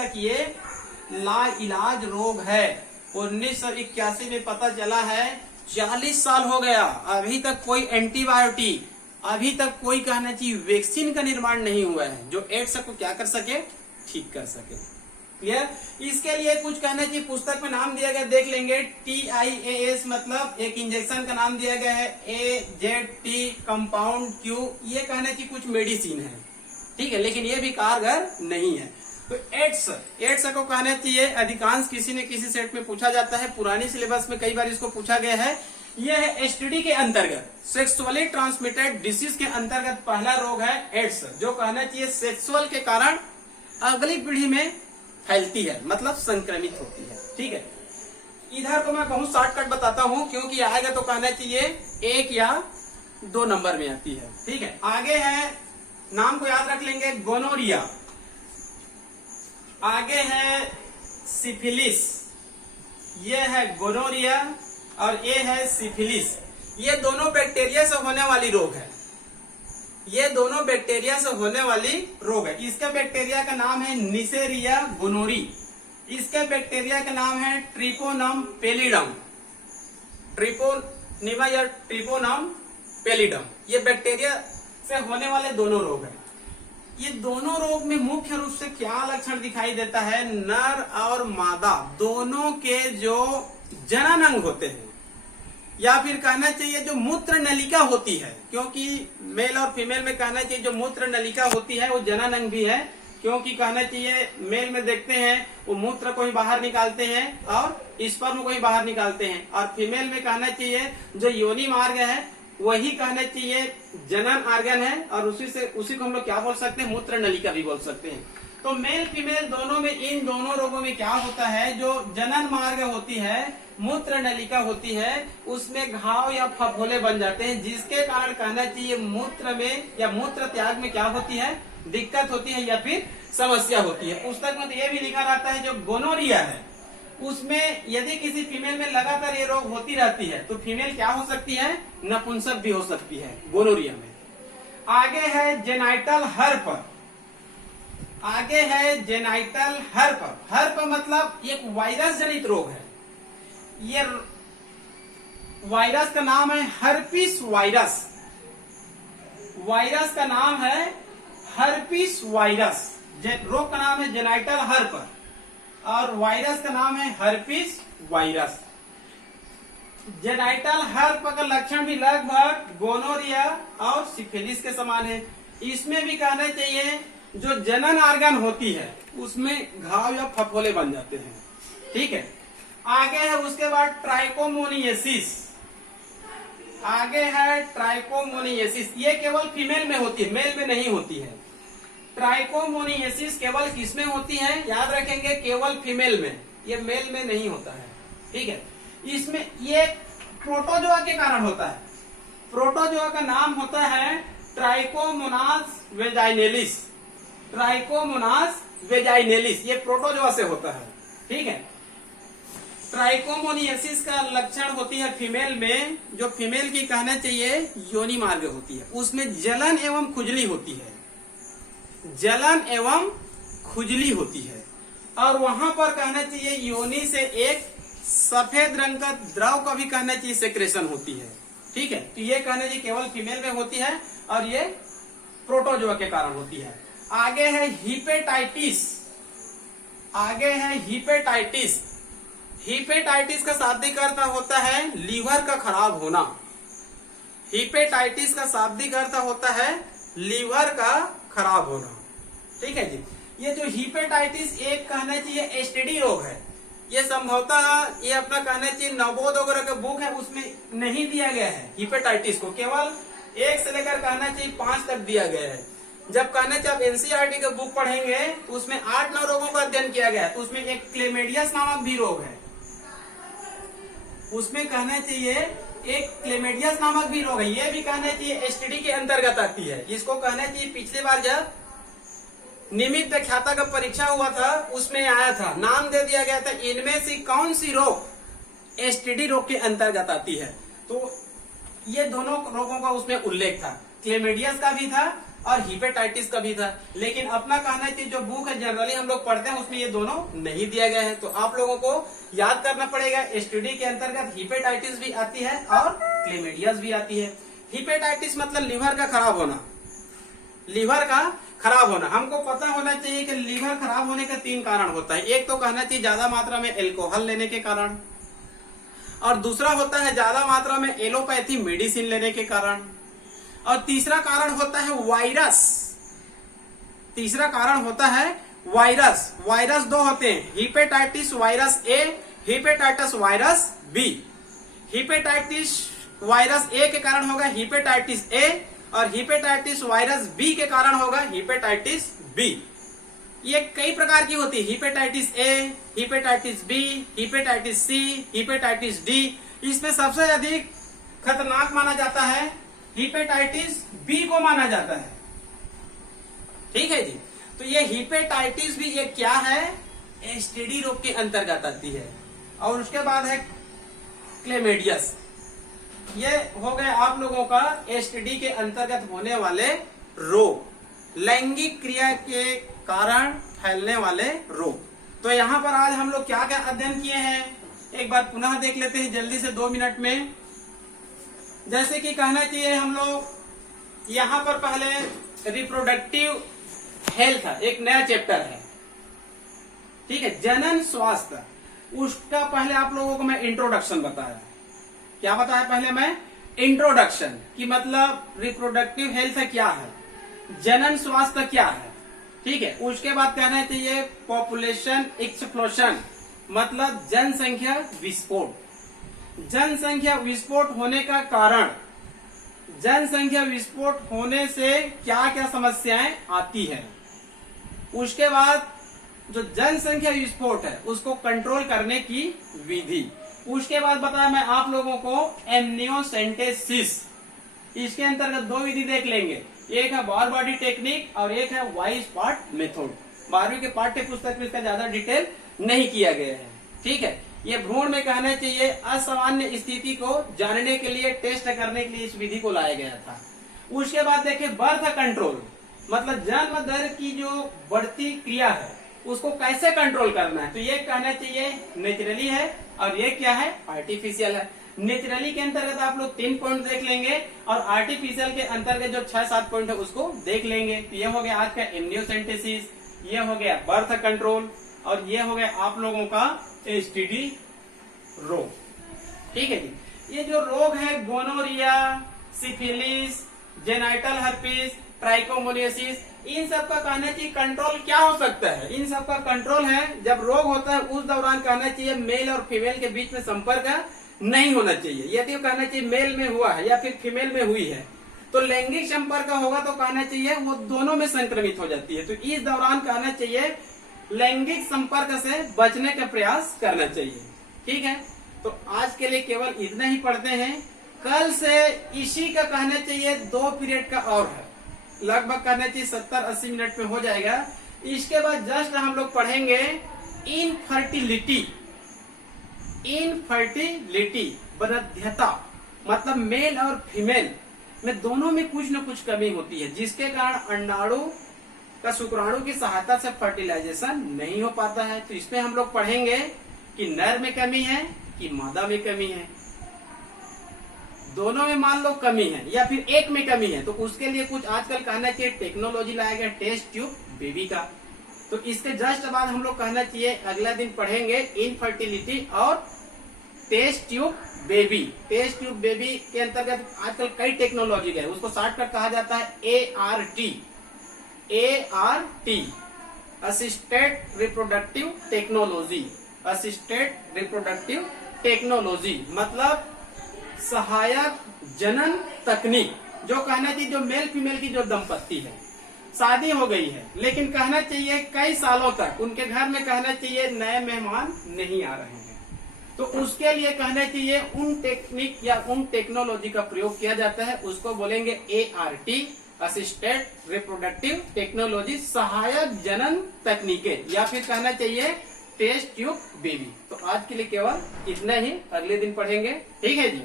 तक ये लाइलाज रोग है। 1981 में पता चला है, 40 साल हो गया, अभी तक कोई एंटीबायोटिक, अभी तक कोई कहना चाहिए वैक्सीन का निर्माण नहीं हुआ है जो एड्स को क्या कर सके, ठीक कर सके। क्लियर? इसके लिए कुछ कहना चाहिए, पुस्तक में नाम दिया गया, देख लेंगे। TIAS मतलब एक इंजेक्शन का नाम दिया गया है, AZT कंपाउंड Q, ये कहना चाहिए कुछ मेडिसिन है, ठीक है, लेकिन ये भी कारगर नहीं है। तो एड्स को कहना चाहिए, अधिकांश किसी न किसी सेट में पूछा जाता है, पुरानी सिलेबस में कई बार इसको पूछा गया है। यह है STD के अंतर्गत, सेक्सुअली ट्रांसमिटेड डिसीज के अंतर्गत पहला रोग है एड्स, जो कहना चाहिए सेक्सुअल के कारण अगली पीढ़ी में फैलती है, मतलब संक्रमित होती है, ठीक है। इधर को मैं बहुत शॉर्टकट बताता हूं, क्योंकि आएगा तो कहना चाहिए 1 या 2 नंबर में आती है, ठीक है। आगे है, नाम को याद रख लेंगे, गोनोरिया। आगे है सिफिलिस, ये है गोनोरिया और ये है सिफिलिस। ये दोनों बैक्टीरिया से होने वाली रोग है, ये दोनों बैक्टीरिया से होने वाली रोग है। इसके बैक्टीरिया का नाम है निसेरिया गोनोरी, इसके बैक्टीरिया का नाम है ट्रिपोनम पेलिडम, ट्रिपोनिमा या ट्रिपोनम पेलिडम। ये बैक्टीरिया से होने वाले दोनों रोग है। ये दोनों रोग में मुख्य रूप से क्या लक्षण दिखाई देता है, नर और मादा दोनों के जो जननांग होते हैं, या फिर कहना चाहिए जो मूत्र नलिका होती है, क्योंकि मेल और फीमेल में कहना चाहिए जो मूत्र नलिका होती है वो जननांग भी है, क्योंकि कहना चाहिए मेल में देखते हैं वो मूत्र को ही बाहर निकालते हैं और स्पर्म को ही बाहर निकालते हैं, और फीमेल में कहना चाहिए जो योनि मार्ग है वही कहना चाहिए जनन आर्गन है, और उसी को हम लोग क्या बोल सकते हैं, मूत्र नलिका भी बोल सकते हैं। तो मेल फीमेल दोनों में, इन दोनों रोगों में क्या होता है, जो जनन मार्ग होती है, मूत्र नलिका होती है, उसमें घाव या फफोले बन जाते हैं, जिसके कारण कहना चाहिए मूत्र में या मूत्र त्याग में क्या होती है, दिक्कत होती है या फिर समस्या होती है। पुस्तक में तो ये भी लिखा रहता है जो गोनोरिया है उसमें यदि किसी फीमेल में लगातार ये रोग होती रहती है तो फीमेल क्या हो सकती है, नपुंसक भी हो सकती है गोनोरिया में। आगे है जेनाइटल हर्प, आगे है जेनाइटल हर्प। हर्प मतलब एक वायरस जनित रोग है, ये वायरस का नाम है हर्पिस वायरस, वायरस का नाम है हर्पिस वायरस, रोग का नाम है जेनाइटल हर्प और वायरस का नाम है हर्पिस वायरस। जेनाइटल हर्प का लक्षण भी लगभग गोनोरिया और सिफिलिस के समान है। इसमें भी कहना चाहिए जो जनन आर्गन होती है उसमें घाव या फफोले बन जाते हैं, ठीक है। आगे है उसके बाद ट्राइकोमोनियसिस, आगे है ट्राइकोमोनियसिस, ये केवल फीमेल में होती है, मेल में नहीं होती है। ट्राइकोमोनियसिस केवल किसमें होती है, याद रखेंगे, केवल फीमेल में, ये मेल में नहीं होता है, ठीक है। इसमें ये प्रोटोजोआ के कारण होता है, प्रोटोजोआ का नाम होता है ट्राइकोमोनास वेजाइनेलिस, ट्राइकोमोनास वेजाइनेलिस, ये प्रोटोजोआ से होता है, ठीक है। ट्राइकोमोनियसिस का लक्षण होती है फीमेल में, जो फीमेल की कहना चाहिए योनि मार्ग होती है, उसमें जलन एवं खुजली होती है, जलन एवं खुजली होती है, और वहां पर कहना चाहिए योनि से एक सफेद रंग का द्रव का भी कहना चाहिए सेक्रेशन होती है, ठीक है। तो ये कहना चाहिए केवल फीमेल में होती है और ये प्रोटोजोआ के कारण होती है। आगे है हिपेटाइटिस, आगे है हिपेटाइटिस। हिपेटाइटिस का शाब्दिक अर्थ होता है लीवर का खराब होना, हिपेटाइटिस का शाब्दिक अर्थ होता है लीवर का खराब होना, ठीक है जी। ये जो हिपेटाइटिस एक कहना चाहिए एसटीडी रोग है, ये संभवतः ये अपना कहना चाहिए नवोद वगैरह का बुक है उसमें नहीं दिया गया है, हिपेटाइटिस को केवल 1 से लेकर कहना चाहिए 5 तक दिया गया है। जब कहना चाहिए आप एनसीईआरटी का बुक पढ़ेंगे तो उसमें 8-9 रोगों का अध्ययन किया गया है, तो उसमें एक क्लेमेडियस नामक भी रोग है, उसमें कहना चाहिए एक क्लेमेडियस नामक भी रोग है, ये भी कहना चाहिए एसटीडी के अंतर्गत आती है। इसको कहना चाहिए पिछली बार जब नियमित व्याख्याता का परीक्षा हुआ था उसमें आया था, नाम दे दिया गया था इनमें से कौन सी रोग एसटीडी रोग के अंतर्गत आती है, तो ये दोनों रोगों का उसमें उल्लेख था, क्लेमेडियस का भी था और हिपेटाइटिस का भी था। लेकिन अपना कहना है कि जो बुक है जनरली हम लोग पढ़ते हैं उसमें ये दोनों नहीं दिया गया है। तो आप लोगों को याद करना पड़ेगा, एसटीडी के अंतर्गत हिपेटाइटिस भी आती है और क्लेमिडियस भी आती है। हिपेटाइटिस मतलब लीवर का खराब होना, लीवर का खराब होना। हमको पता होना चाहिए कि लीवर खराब होने का 3 कारण होता है। एक तो कहना चाहिए ज्यादा मात्रा में एल्कोहल लेने के कारण, और दूसरा होता है ज्यादा मात्रा में एलोपैथी मेडिसिन लेने के कारण, और तीसरा कारण होता है वायरस। तीसरा कारण होता है वायरस। वायरस 2 होते हैं, hepatitis virus A, hepatitis virus B. Hepatitis virus A के कारण होगा हिपेटाइटिस ए, और हिपेटाइटिस वायरस बी के कारण होगा हिपेटाइटिस बी। ये कई प्रकार की होती है, hepatitis A, hepatitis B, hepatitis C, hepatitis D. इसमें सबसे अधिक खतरनाक माना जाता है हिपेटाइटिस बी को माना जाता है। ठीक है जी। तो ये हिपेटाइटिस बी ये क्या है, एसटीडी रोग के अंतर्गत आती है। और उसके बाद है क्लेमिडियस। ये हो गए आप लोगों का एसटीडी के अंतर्गत होने वाले रोग, लैंगिक क्रिया के कारण फैलने वाले रोग। तो यहाँ पर आज हम लोग क्या क्या अध्ययन किए हैं, एक बार पुनः देख लेते हैं जल्दी से 2 मिनट में। जैसे कि कहना चाहिए हम लोग यहाँ पर पहले रिप्रोडक्टिव हेल्थ एक नया चैप्टर है, ठीक है, जनन स्वास्थ्य। उसका पहले आप लोगों को मैं इंट्रोडक्शन बताया। क्या बताया पहले मैं? इंट्रोडक्शन कि मतलब रिप्रोडक्टिव हेल्थ क्या है, जनन स्वास्थ्य क्या है, ठीक है। उसके बाद कहना चाहिए पॉपुलेशन एक्सप्लोशन मतलब जनसंख्या विस्फोट। जनसंख्या विस्फोट होने का कारण, जनसंख्या विस्फोट होने से क्या क्या समस्याएं आती है। उसके बाद जो जनसंख्या विस्फोट है उसको कंट्रोल करने की विधि। उसके बाद बताया मैं आप लोगों को एमनियोसेंटेसिस। इसके अंतर्गत 2 विधि देख लेंगे, एक है बोर बॉडी टेक्निक और एक है वाइस पार्ट मेथड। 12वीं के पाठ्य पुस्तक में इसका ज्यादा डिटेल नहीं किया गया है, ठीक है। ये भ्रूण में कहना चाहिए असामान्य स्थिति को जानने के लिए, टेस्ट करने के लिए इस विधि को लाया गया था। उसके बाद देखे बर्थ कंट्रोल मतलब जन्म दर की जो बढ़ती क्रिया है उसको कैसे कंट्रोल करना है। तो ये कहना चाहिए नेचुरली है और ये क्या है, आर्टिफिशियल है। नेचुरली के अंतर्गत आप लोग 3 पॉइंट देख लेंगे और आर्टिफिशियल के अंतर्गत जो 6-7 पॉइंट है उसको देख लेंगे। तो ये हो गया आज का एमनियोसेंटेसिस, ये हो गया बर्थ कंट्रोल और ये हो गया आप लोगों का एसटीडी रोग, ठीक है जी। ये जो रोग है gonorrhoea, syphilis, genital herpes, trichomoniasis, इन सब का कहना चाहिए कंट्रोल क्या हो सकता है। इन सब का कंट्रोल है जब रोग होता है उस दौरान कहना चाहिए मेल और फीमेल के बीच में संपर्क नहीं होना चाहिए। यदि कहना चाहिए मेल में हुआ है या फिर फीमेल में हुई है तो लैंगिक संपर्क होगा तो कहना चाहिए वो दोनों में संक्रमित हो जाती है। तो इस दौरान कहना चाहिए लैंगिक संपर्क से बचने का प्रयास करना चाहिए, ठीक है। तो आज के लिए केवल इतना ही पढ़ते हैं। कल से इसी का कहना चाहिए 2 पीरियड का और है, लगभग कहना चाहिए 70-80 मिनट में हो जाएगा। इसके बाद जस्ट हम लोग पढ़ेंगे इनफर्टिलिटी। इनफर्टिलिटी वृद्धता मतलब मेल और फीमेल में दोनों में कुछ न कुछ कमी होती है जिसके कारण अंडाणु का शुक्राणु की सहायता से फर्टिलाइजेशन नहीं हो पाता है। तो इसमें हम लोग पढ़ेंगे कि नर में कमी है कि मादा में कमी है, दोनों में मान लो कमी है या फिर एक में कमी है। तो उसके लिए कुछ आजकल कहना चाहिए टेक्नोलॉजी लाया गया टेस्ट ट्यूब बेबी का। तो इसके जस्ट बाद हम लोग कहना चाहिए अगला दिन पढ़ेंगे इनफर्टिलिटी और test tube baby. Test tube baby के अंतर्गत आजकल कई टेक्नोलॉजी है, उसको शॉर्टकट कहा जाता है ART, assisted reproductive technology. Assisted reproductive technology मतलब सहायक जनन तकनीक। जो कहना चाहिए जो मेल फीमेल की जो दंपत्ति है, शादी हो गई है लेकिन कहना चाहिए कई सालों तक उनके घर में कहना चाहिए नए मेहमान नहीं आ रहे हैं, तो उसके लिए कहना चाहिए उन टेक्निक या उन टेक्नोलॉजी का प्रयोग किया जाता है, उसको बोलेंगे ART, असिस्टेड रिप्रोडक्टिव टेक्नोलॉजी, सहायक जनन तकनीकें, या फिर कहना चाहिए टेस्ट ट्यूब बेबी। तो आज के लिए केवल इतना ही, अगले दिन पढ़ेंगे, ठीक है जी।